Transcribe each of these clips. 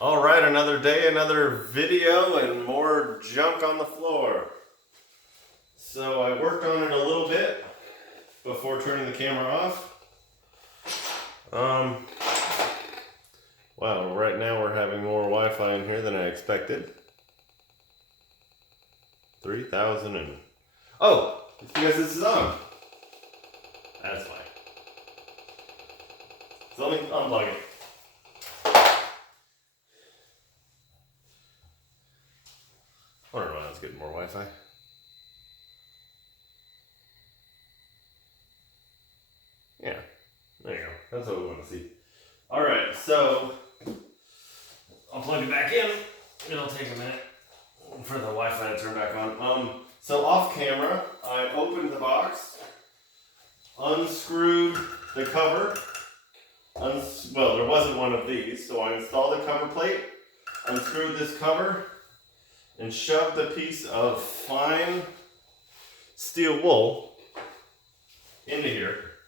All right, another day, another video, and more junk on the floor. So I worked on it a little bit before turning the camera off. Wow, right now we're having more Wi-Fi in here than I expected. 3,000 and... Oh, it's because this is on. That's fine. So let me unplug it. I wonder why I was getting more Wi-Fi. Yeah, there you go. That's what we want to see. Alright, so I'll plug it back in. It'll take a minute for the Wi-Fi to turn back on. So off camera, I opened the box, unscrewed the cover. Well, there wasn't one of these, so I installed the cover plate, unscrewed this cover, and shoved a piece of fine steel wool into here,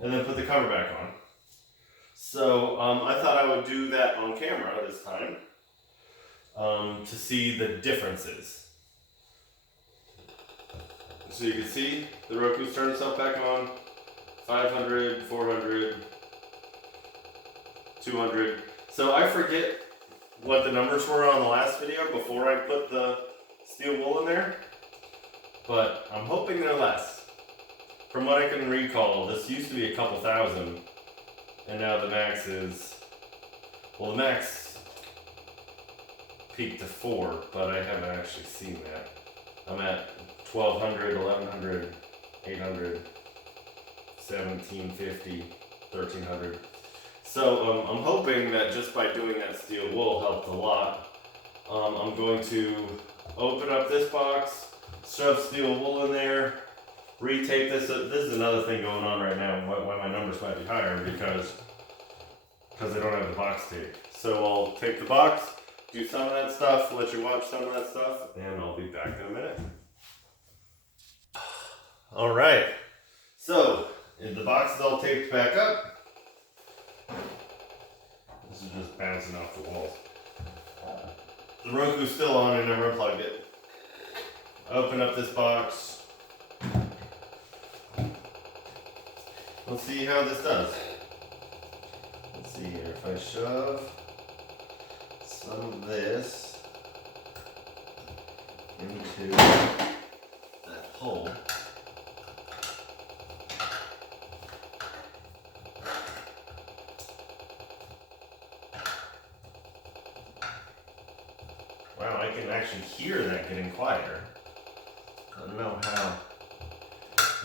and then put the cover back on. So I thought I would do that on camera this time to see the differences. So you can see the Roku's turned itself back on, 500, 400, 200. So I forget what the numbers were on the last video before I put the steel wool in there, but I'm hoping they're less. From what I can recall, this used to be a couple thousand, and now the max is, well, the max peaked to 4, but I haven't actually seen that. I'm at 1,200, 1,100, 800, 1,750, 1,300. So I'm hoping that just by doing that steel wool helped a lot. I'm going to open up this box, shove steel wool in there, retape this. This is another thing going on right now, why my numbers might be higher, because I don't have the box tape. So I'll tape the box, do some of that stuff, let you watch some of that stuff, and I'll be back in a minute. All right, so the box is all taped back up. This is just bouncing off the walls. The Roku's still on, I never unplugged it. Open up this box. Let's see how this does. Let's see here, if I shove some of this into that hole. Wow, I can actually hear that getting quieter. I don't know how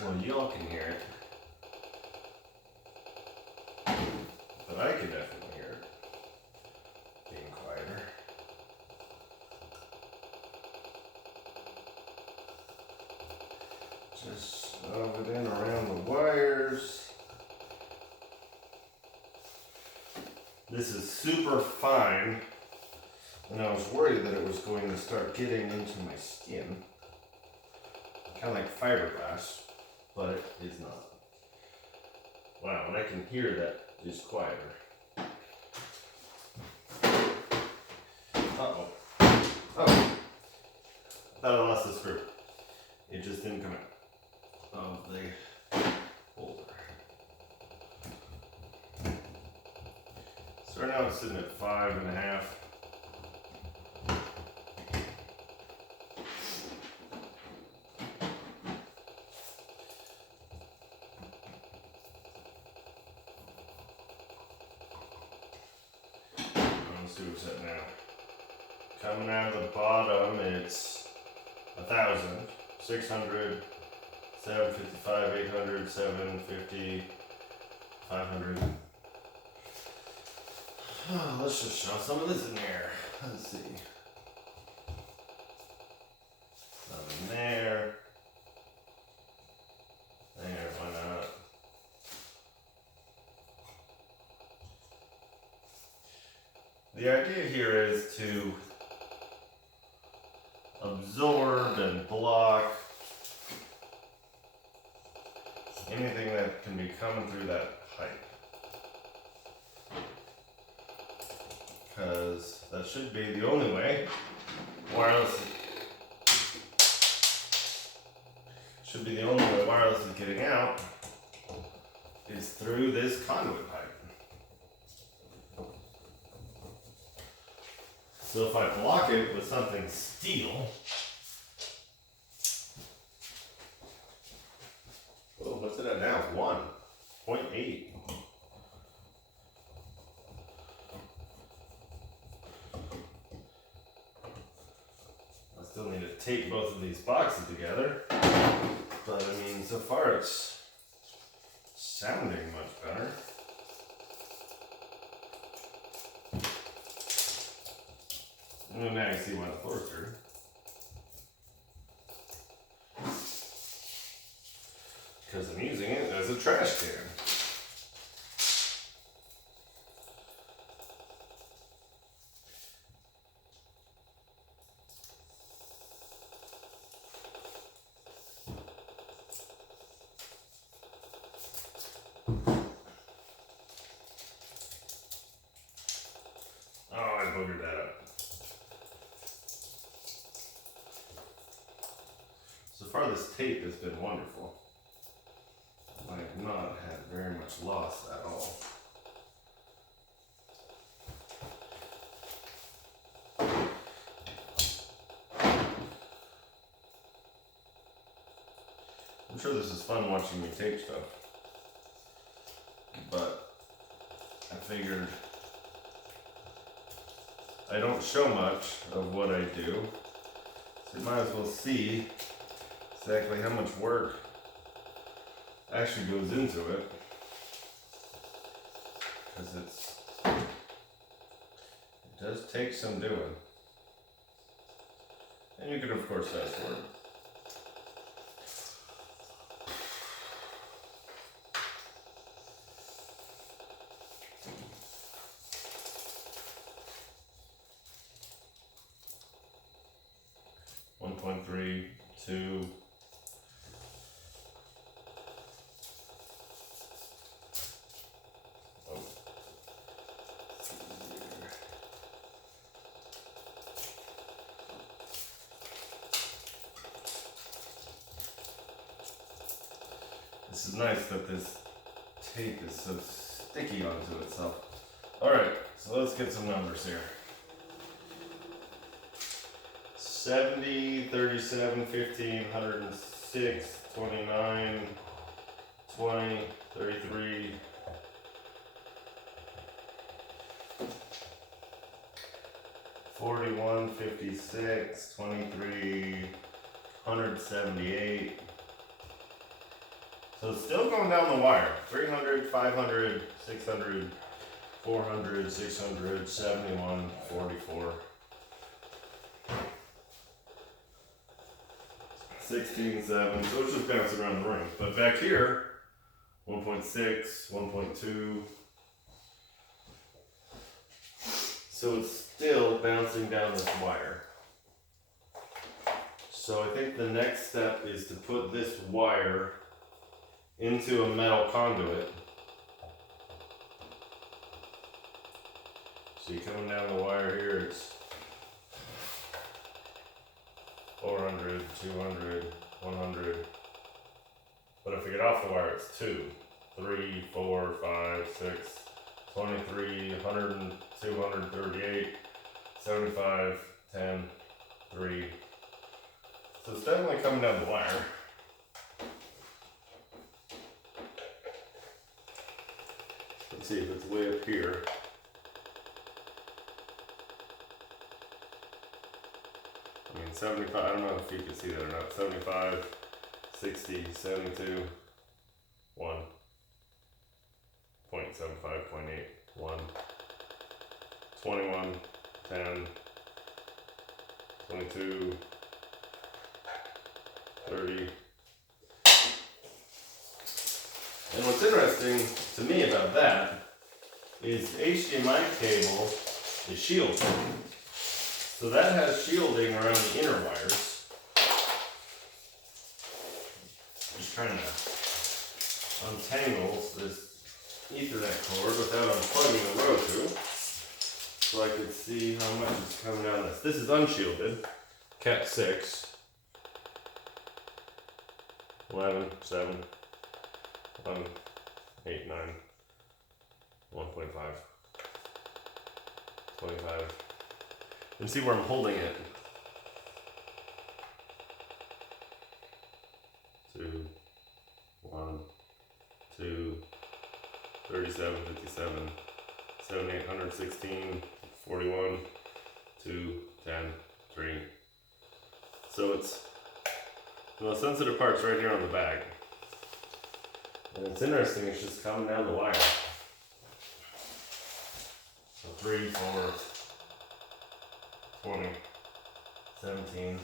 well y'all can hear it, but I can definitely hear it getting quieter. Just shove it in around the wires. This is super fine. And I was worried that it was going to start getting into my skin. Kind of like fiberglass, but it is not. Wow, and I can hear that it's quieter. Uh-oh. Oh. I thought I lost the screw. It just didn't come out of the holder. So right now it's sitting at 5.5. Let's see what's that now. Coming out of the bottom, it's 1,000, 600, 755, 800, 750, 500. Let's just shove some of this in there. Let's see. Some in there. There, why not? The idea here is to absorb and block anything that can be coming through that pipe. because that should be the only way wireless is getting out is through this conduit pipe. So if I block it with something steel, oh, what's it at now? 1.8. I still need to tape both of these boxes together, but I mean, so far it's sounding much better. And now you see why the floor's dirty. Because I'm using it as a trash can. Oh, I boogered that up. So far this tape has been wonderful. I have not had very much loss at all. I'm sure this is fun watching me tape stuff, but I figured I don't show much of what I do, so you might as well see exactly how much work actually goes into it, because it does take some doing, and you can of course fast forward. .3, 2. This is nice that this tape is so sticky onto itself. Alright, so let's get some numbers here. 70, 37, 15, 106, 29, 20, 33, 41, 56, 23, 178. So it's still going down the wire. 300, 500, 600, 400, 600, 71, 44. 16, 7, so it's just bouncing around the ring. But back here, 1.6, 1.2. So it's still bouncing down this wire. So I think the next step is to put this wire into a metal conduit. So you're coming down the wire here, it's 400, 200, 100. But if I get off the wire, it's 2, 3, 4, 5, 6, 23, 100, 238, 75, 10, 3. So it's definitely coming down the wire. Let's see if it's way up here. I mean, 75, I don't know if you can see that or not. 75, 60, 72, 1, 0.75, 0.8, 1, 21, 10, 22, 30. And what's interesting to me about that is the HDMI cable is shielded. So that has shielding around the inner wires. Just trying to untangle this Ethernet cord without unplugging the row tube. so I could see how much is coming down this. This is unshielded, Cat 6. 11, 7, 11, 8, 9, 1.5, 25. And see where I'm holding it. 2, 1, 2, 37, 57, 78, 116, 41, 2, 10, 3. So it's the most sensitive part's right here on the back. And it's interesting, it's just coming down the wire. So 3, 4, 20, 17.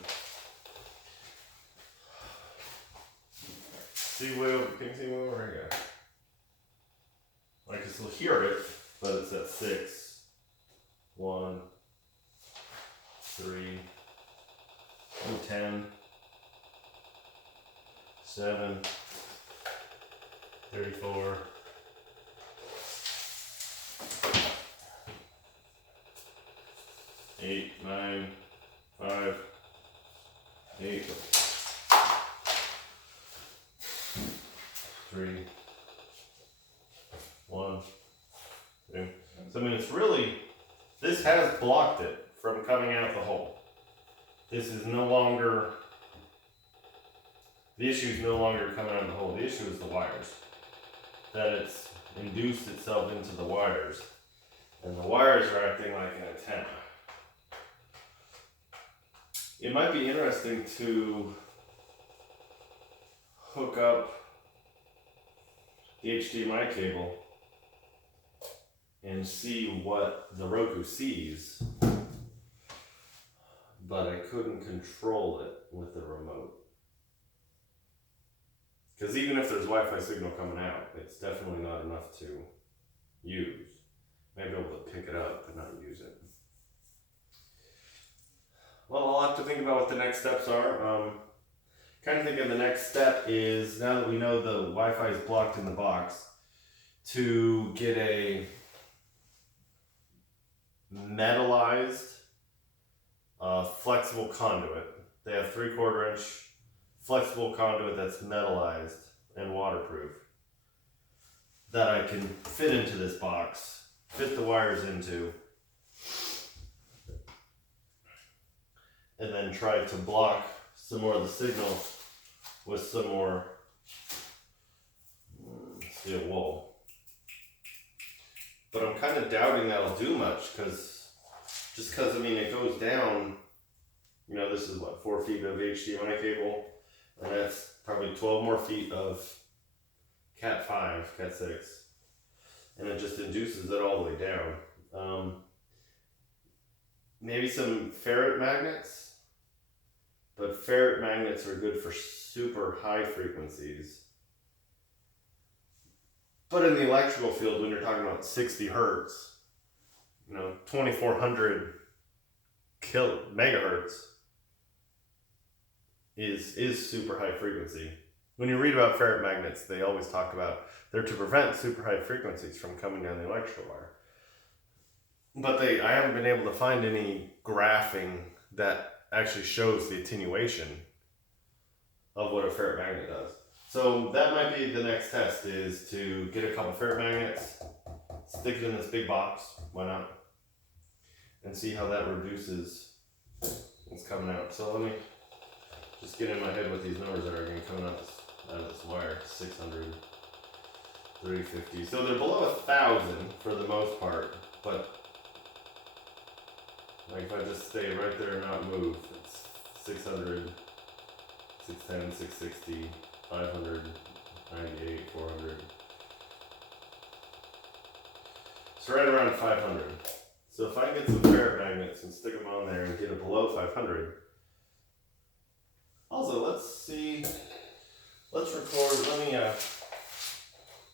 See way over, can you see way over here? I can still hear it, but it's at 6, 1, 3, 10, 7, 34, 8, 9, 5, 8, 3, 1, 2. So I mean, it's really, this has blocked it from coming out the hole. This is no longer, the issue is no longer coming out of the hole. The issue is the wires. That it's induced itself into the wires. And the wires are acting like an antenna. It might be interesting to hook up the HDMI cable and see what the Roku sees, but I couldn't control it with the remote. Because even if there's Wi-Fi signal coming out, it's definitely not enough to use. Maybe I'll be able to pick it up but not use it. Well, I'll have to think about what the next steps are. Kind of thinking the next step is, now that we know the Wi-Fi is blocked in the box, to get a metallized flexible conduit. They have 3/4 inch flexible conduit that's metallized and waterproof that I can fit into this box, fit the wires into, and then try to block some more of the signal with some more steel wool. But I'm kind of doubting that'll do much, because I mean, it goes down, you know, this is what, 4 feet of HDMI cable, and that's probably 12 more feet of Cat 5, Cat 6, and it just induces it all the way down. Maybe some ferrite magnets, but ferrite magnets are good for super high frequencies. But in the electrical field, when you're talking about 60 hertz, you know, 2400 megahertz is super high frequency. When you read about ferrite magnets, they always talk about they're to prevent super high frequencies from coming down the electrical wire. But I haven't been able to find any graphing that actually shows the attenuation of what a ferrite magnet does. So that might be the next test, is to get a couple ferrite magnets, stick it in this big box, why not, and see how that reduces what's coming out. So let me just get in my head what these numbers are again, coming out of this wire. 600, 350. So they're below 1,000 for the most part, but like if I just stay right there and not move, it's 600, 610, 660, 500, 98, 400. It's right around 500. So if I get some ferrite magnets and stick them on there and get it below 500. Also, let's record, let me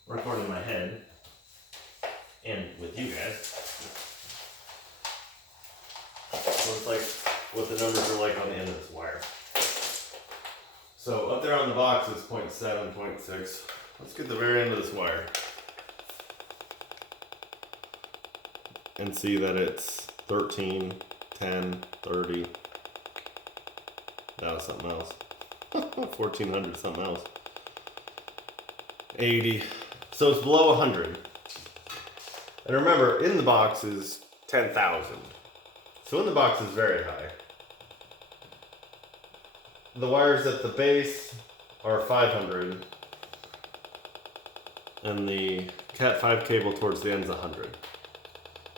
record in my head and with you guys. So it's like what the numbers are like on the end of this wire. So up there on the box is 0.7, 0.6. Let's get the very end of this wire. and see that it's 13, 10, 30. That was something else. 1400 something else. 80. So it's below 100. And remember, in the box is 10,000. So in the box is very high. The wires at the base are 500. And the Cat 5 cable towards the end is 100.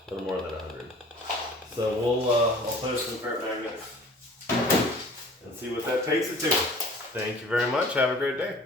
A little more than 100. So I'll play with some ferrite magnets and see what that takes it to. Thank you very much. Have a great day.